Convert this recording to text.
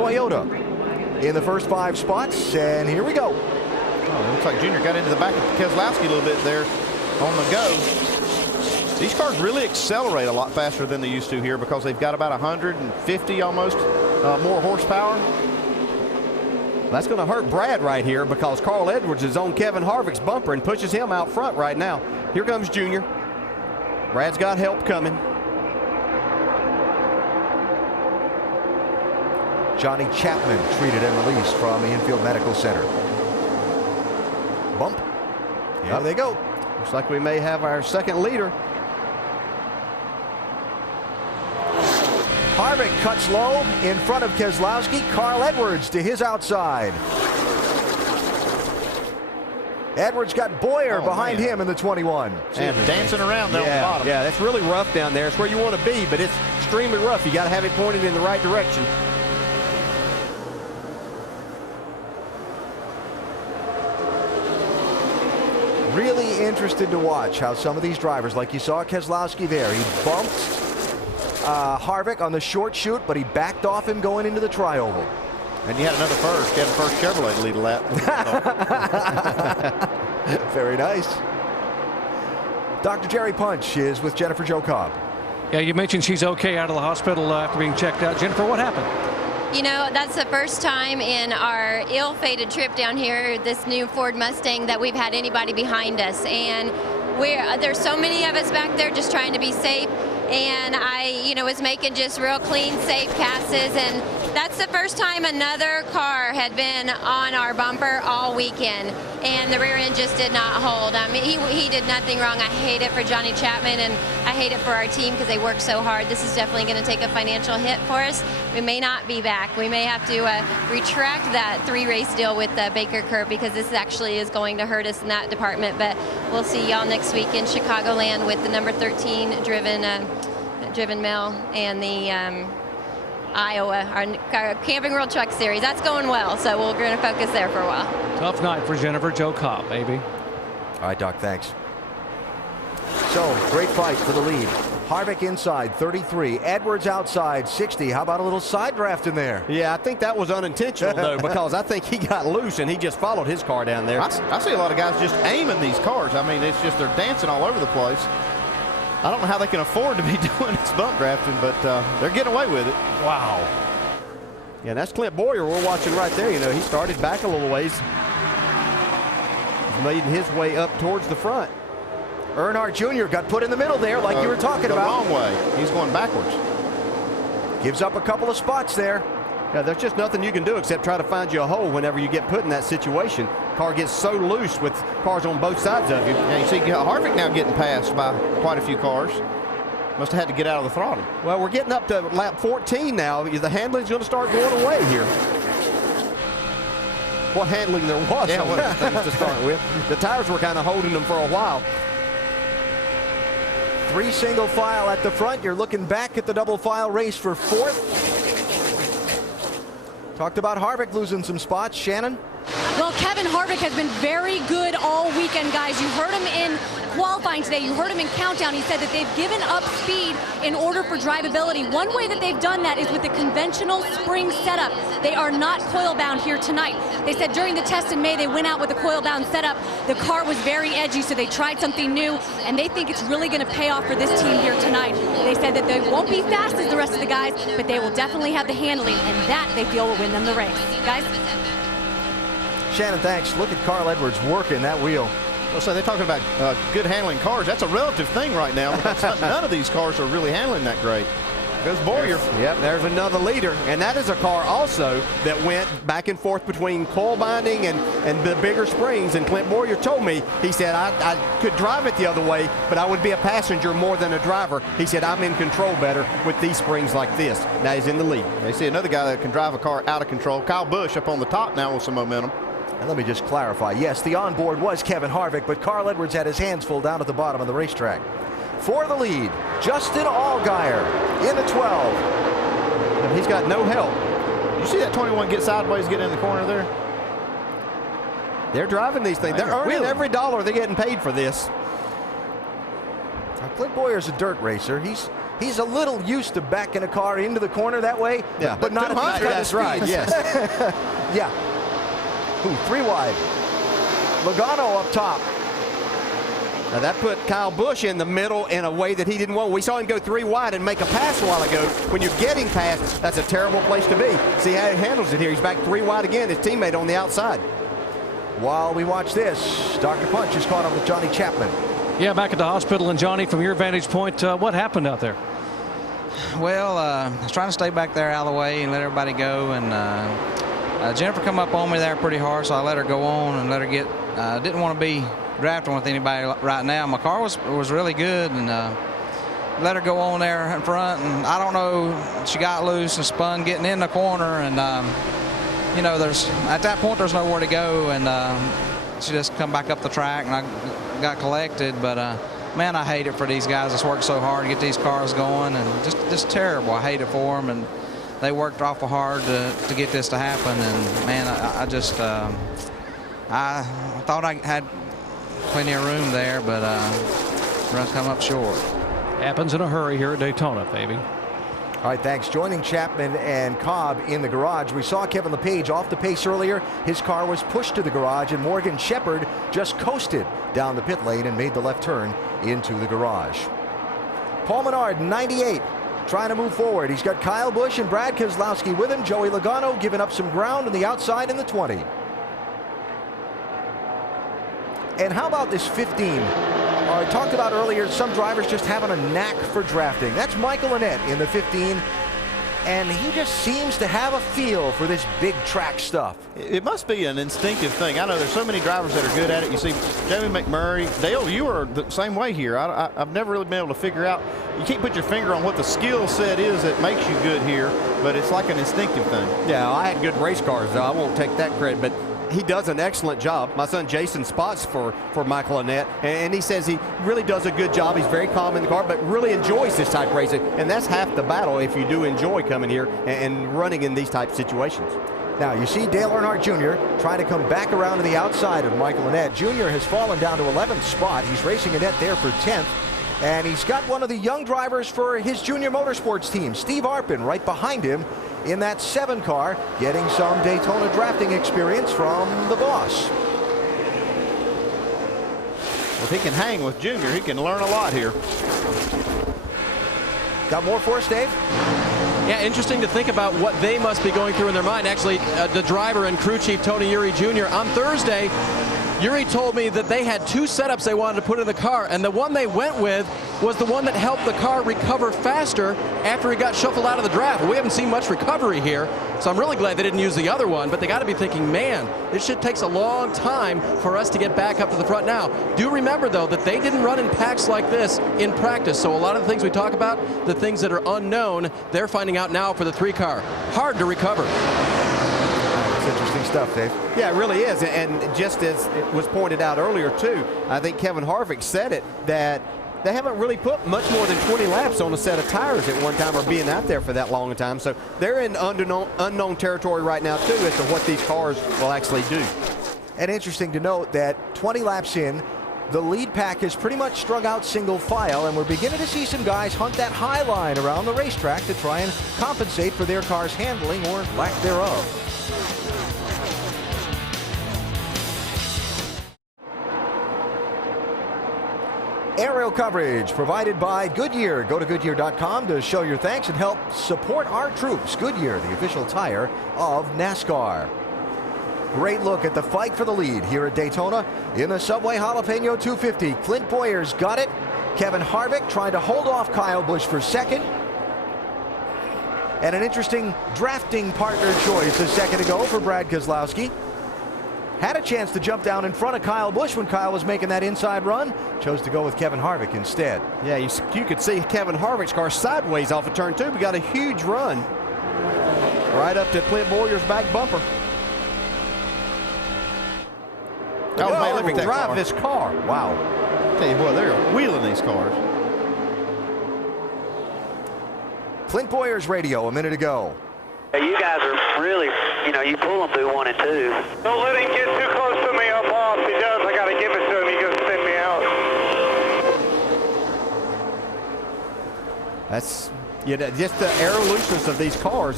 Toyota in the first 5 spots. And here we go. Oh, looks like Junior got into the back of Keselowski a little bit there on the go. These cars really accelerate a lot faster than they used to here because they've got about 150 almost more horsepower. That's going to hurt Brad right here because Carl Edwards is on Kevin Harvick's bumper and pushes him out front right now. Here comes Junior. Brad's got help coming. Johnny Chapman treated and released from the Infield Medical Center. Bump. Here they go. Looks like we may have our second leader. Harvick cuts low in front of Keselowski. Carl Edwards to his outside. Edwards got Boyer behind him in the 21. And dancing around down the bottom. Yeah, that's really rough down there. It's where you want to be, but it's extremely rough. You got to have it pointed in the right direction. Really interested to watch how some of these drivers, like you saw Keselowski there, he bumped Harvick on the short chute, but he backed off him going into the tri-oval. And he had another first. He had the first Chevrolet to lead a lap. Very nice. Dr. Jerry Punch is with Jennifer Jo Cobb. Yeah, you mentioned she's okay out of the hospital after being checked out. Jennifer, what happened? You know, that's the first time in our ill-fated trip down here, this new Ford Mustang, that we've had anybody behind us. And there's so many of us back there just trying to be safe. And I, was making just real clean, safe passes. And that's the first time another car had been on our bumper all weekend. And the rear end just did not hold. I mean, he did nothing wrong. I hate it for Johnny Chapman, and I hate it for our team because they work so hard. This is definitely going to take a financial hit for us. We may not be back. We may have to retract that 3-race deal with Baker Curve because this actually is going to hurt us in that department. But we'll see y'all next week in Chicagoland with the number 13 driven male and the Iowa, our Camping World Truck Series. That's going well, so we're going to focus there for a while. Tough night for Jennifer Jo Cobb, baby. All right, Doc, thanks. So, great fight for the lead. Harvick inside, 33. Edwards outside, 60. How about a little side draft in there? Yeah, I think that was unintentional, though, because I think he got loose and he just followed his car down there. I see a lot of guys just aiming these cars. I mean, it's just they're dancing all over the place. I don't know how they can afford to be doing this bump drafting, but they're getting away with it. Wow. Yeah, that's Clint Boyer we're watching right there. He started back a little ways. He's made his way up towards the front. Earnhardt Jr. got put in the middle there like you were talking about. The wrong way. He's going backwards. Gives up a couple of spots there. Yeah, there's just nothing you can do except try to find you a hole whenever you get put in that situation. Car gets so loose with cars on both sides of you. Yeah, you see Harvick now getting passed by quite a few cars. Must have had to get out of the throttle. Well, we're getting up to lap 14 now. The handling's going to start going away here. What handling there was to start with. The tires were kind of holding them for a while. 3 single file at the front. You're looking back at the double file race for 4th. Talked about Harvick losing some spots. Shannon? Well, Kevin Harvick has been very good all weekend, guys. You heard him in qualifying today. You heard him in countdown. He said that they've given up speed in order for drivability. One way that they've done that is with the conventional spring setup. They are not coil bound here tonight. They said during the test in May they went out with a coil bound setup. The car was very edgy, so they tried something new, and they think it's really going to pay off for this team here tonight. They said that they won't be fast as the rest of the guys, but they will definitely have the handling, and that they feel will win them the race. Guys? Shannon, thanks. Look at Carl Edwards working that wheel. So they're talking about good handling cars. That's a relative thing right now. None of these cars are really handling that great. Goes Boyer. Yep, there's another leader. And that is a car also that went back and forth between coil binding and the bigger springs. And Clint Boyer told me, he said, I could drive it the other way, but I would be a passenger more than a driver. He said, I'm in control better with these springs like this. Now he's in the lead. They see another guy that can drive a car out of control. Kyle Busch up on the top now with some momentum. And let me just clarify. Yes, the onboard was Kevin Harvick, but Carl Edwards had his hands full down at the bottom of the racetrack. For the lead, Justin Allgaier in the 12. And he's got no help. You see that 21 get sideways, get in the corner there? They're driving these things. They're earning every dollar they're getting paid for this. Now, Clint Boyer's a dirt racer. He's He's a little used to backing a car into the corner that way, Yeah, but not at these kind of That's right, speeds. yes. Yeah. Ooh, 3 wide. Logano up top. Now that put Kyle Busch in the middle in a way that he didn't want. We saw him go 3 wide and make a pass a while ago. When you're getting past, that's a terrible place to be. See how he handles it here. He's back 3 wide again, his teammate on the outside. While we watch this, Dr. Punch is caught up with Johnny Chapman. Yeah, back at the hospital. And Johnny, from your vantage point, what happened out there? Well, I was trying to stay back there out of the way and let everybody go. And Jennifer come up on me there pretty hard, so I let her go on and let her get. Didn't want to be drafting with anybody right now. My car was really good, and let her go on there in front. And I don't know, she got loose and spun getting in the corner, and you know, at that point there's nowhere to go, and she just come back up the track, and I got collected. But man, I hate it for these guys that's worked so hard to get these cars going, and just terrible. I hate it for them, and they worked awful hard to get this to happen. And man, I just I thought I had plenty of room there, but run come up short. Happens in a hurry here at Daytona, baby. All right, thanks. Joining Chapman and Cobb in the garage, we saw Kevin LePage off the pace earlier. His car was pushed to the garage, and Morgan Shepherd just coasted down the pit lane and made the left turn into the garage. Paul Menard, 98, trying to move forward. He's got Kyle Busch and Brad Keselowski with him. Joey Logano giving up some ground on the outside in the 20. And how about this 15? I talked about earlier, some drivers just having a knack for drafting. That's Michael Annett in the 15, and he just seems to have a feel for this big track stuff. It must be an instinctive thing. I know there's so many drivers that are good at it. You see Jamie McMurray. Dale, you are the same way here. I've never really been able to figure out. You can't put your finger on what the skill set is that makes you good here, but it's like an instinctive thing. Yeah, I had good race cars, though. I won't take that credit, but he does an excellent job. My son Jason spots for Michael Annett, and he says he really does a good job. He's very calm in the car, but really enjoys this type of racing, and that's half the battle if you do enjoy coming here and running in these type of situations. Now, you see Dale Earnhardt Jr. trying to come back around to the outside of Michael Annett. Jr. has fallen down to 11th spot. He's racing Annett there for 10th, and he's got one of the young drivers for his junior motorsports team, Steve Arpin, right behind him in that 7 car, getting some Daytona drafting experience from the boss. Well, if he can hang with Junior, he can learn a lot here. Got more for us, Dave? Yeah, interesting to think about what they must be going through in their mind. Actually, the driver and crew chief, Tony Eury Jr., on Thursday, Eury told me that they had 2 setups they wanted to put in the car, and the one they went with was the one that helped the car recover faster after he got shuffled out of the draft. We haven't seen much recovery here, so I'm really glad they didn't use the other one, but they got to be thinking, man, this shit takes a long time for us to get back up to the front now. Do remember, though, that they didn't run in packs like this in practice, so a lot of the things we talk about, the things that are unknown, they're finding out now for the 3 car. Hard to recover. It's interesting stuff, Dave. Yeah, it really is. And just as it was pointed out earlier, too, I think Kevin Harvick said it, that they haven't really put much more than 20 laps on a set of tires at one time or being out there for that long a time. So they're in unknown territory right now, too, as to what these cars will actually do. And interesting to note that 20 laps in, the lead pack is pretty much strung out single file, and we're beginning to see some guys hunt that high line around the racetrack to try and compensate for their car's handling or lack thereof. Aerial coverage provided by Goodyear. Go to Goodyear.com to show your thanks and help support our troops. Goodyear, the official tire of NASCAR. Great look at the fight for the lead here at Daytona in the Subway Jalapeño 250. Clint Boyer's got it. Kevin Harvick trying to hold off Kyle Busch for second. And an interesting drafting partner choice a second ago for Brad Keselowski. Had a chance to jump down in front of Kyle Busch when Kyle was making that inside run. Chose to go with Kevin Harvick instead. Yeah, you could see Kevin Harvick's car sideways off of turn 2. We got a huge run right up to Clint Boyer's back bumper. Oh, man, look at that drive car. this car. Wow. Tell you what, they're wheeling these cars. Clint Boyer's radio a minute ago. You guys are really, you pull them through 1 and 2. Don't let him get too close to me up off. If he does, I got to give it to him. He just send me out. That's just the air looseness of these cars.